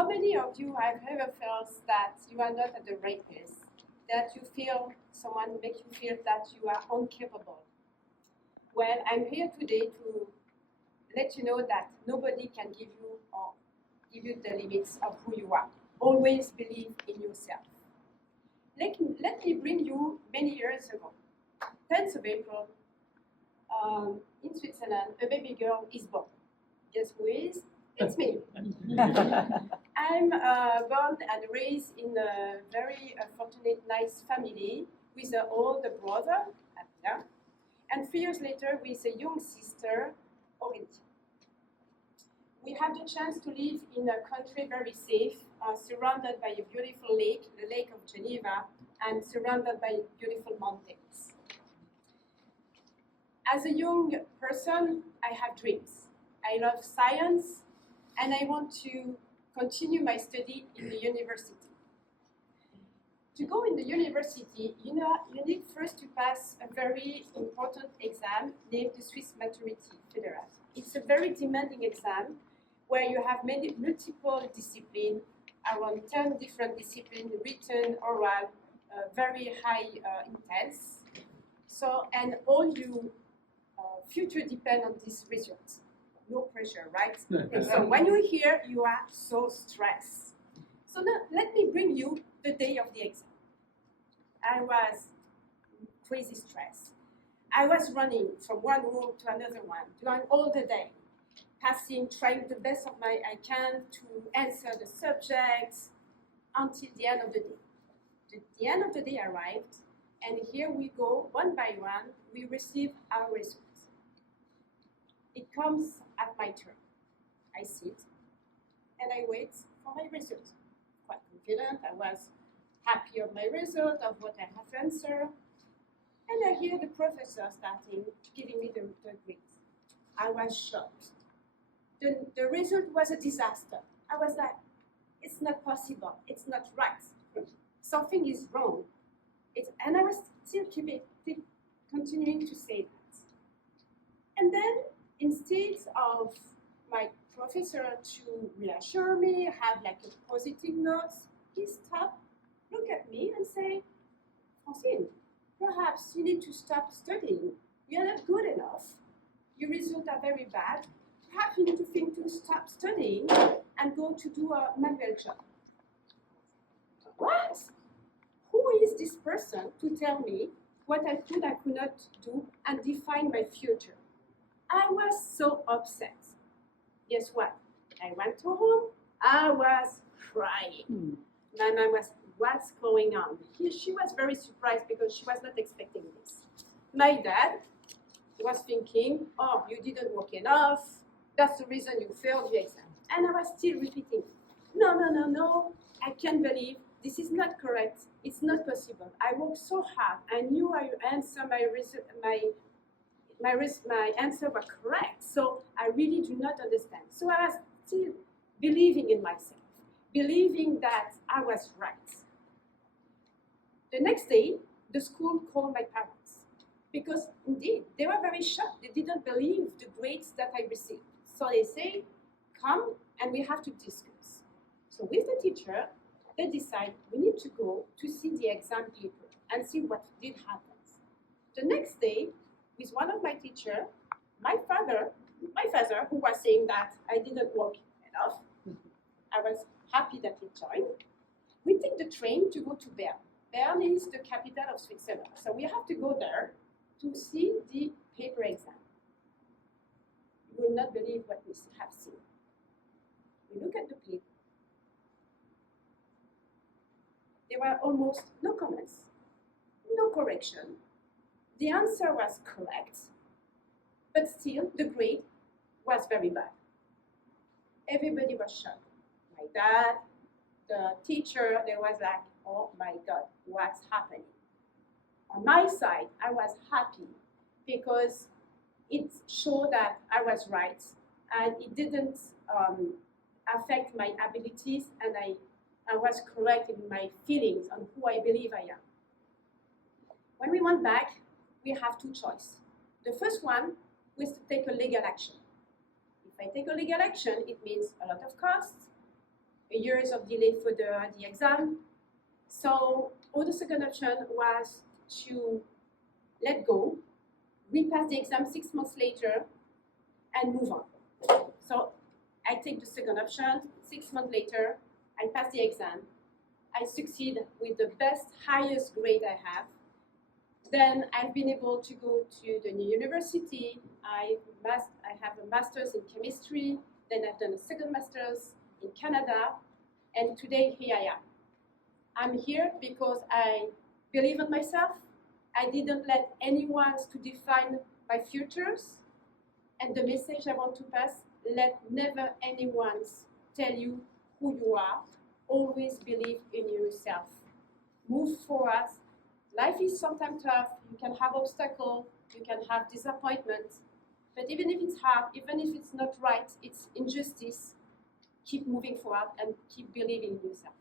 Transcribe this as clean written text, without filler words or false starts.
How many of you have ever felt that you are not at the right place? That you feel someone makes you feel that you are incapable? Well, I'm here today to let you know that nobody can give you the limits of who you are. Always believe in yourself. Let me bring you many years ago. 10th of April, in Switzerland, a baby girl is born. Guess who is? It's me. I'm born and raised in a very fortunate, nice family with an older brother, Abia, and 3 years later with a young sister, Aurélie. We have the chance to live in a country very safe, surrounded by a beautiful lake, the Lake of Geneva, and surrounded by beautiful mountains. As a young person, I have dreams. I love science, and I want to continue my study in the university. To go in the university, you need first to pass a very important exam named the Swiss Maturity Federal. It's a very demanding exam where you have multiple disciplines, around 10 different disciplines, written, oral, very high intense. So, and all your future depend on these results. No pressure, right? So when you're here, you are so stressed. So now, let me bring you the day of the exam. I was crazy stressed. I was running from one room to another one, during all the day, trying the best of I can to answer the subjects until the end of the day. The end of the day arrived, and here we go, one by one, we receive our results. It comes at my turn. I sit, and I wait for my result. Quite confident, I was happy of my result, of what I have answered, and I hear the professor starting giving me the grades. I was shocked. The result was a disaster. I was like, it's not possible, it's not right. Something is wrong. And I was still continuing to say that. And then, instead of my professor to reassure me, have like a positive note, he stopped, look at me and say, Francine, perhaps you need to stop studying. You're not good enough. Your results are very bad. Perhaps you need to think to stop studying and go to do a manual job. What? Who is this person to tell me what I could not do and define my future? I was so upset. Guess what? I went to home. I was crying. My mom was, what's going on? She was very surprised because she was not expecting this. My dad was thinking, oh, you didn't work enough. That's the reason you failed the exam. And I was still repeating, no, I can't believe this is not correct. It's not possible. I worked so hard. I knew I answered my answer was correct. So I really do not understand. So I was still believing in myself, believing that I was right. The next day, the school called my parents because indeed they were very shocked. They didn't believe the grades that I received. So they say, come and we have to discuss. So with the teacher, they decide we need to go to see the exam paper and see what did happen. The next day, with one of my teachers, my father, who was saying that I didn't work enough, I was happy that he joined. We take the train to go to Bern. Bern is the capital of Switzerland. So we have to go there to see the paper exam. You will not believe what we have seen. We look at the paper. There were almost no comments, no correction. The answer was correct, but still the grade was very bad. Everybody was shocked. My dad, the teacher, they was like, oh my God, what's happening? On my side, I was happy because it showed that I was right and it didn't affect my abilities, and I was correct in my feelings on who I believe I am. When we went back, we have two choices. The first one was to take a legal action. If I take a legal action, it means a lot of costs, a years of delay for the exam. So all the second option was to let go, repass the exam 6 months later, and move on. So I take the second option. 6 months later, I pass the exam. I succeed with the best, highest grade I have. Then I've been able to go to the new university. I have a master's in chemistry. Then I've done a second master's in Canada. And today, here I am. I'm here because I believe in myself. I didn't let anyone to define my futures. And the message I want to pass, let never anyone tell you who you are. Always believe in yourself. Move forward. Life is sometimes tough. You can have obstacles. You can have disappointments. But even if it's hard, even if it's not right, it's injustice, keep moving forward and keep believing in yourself.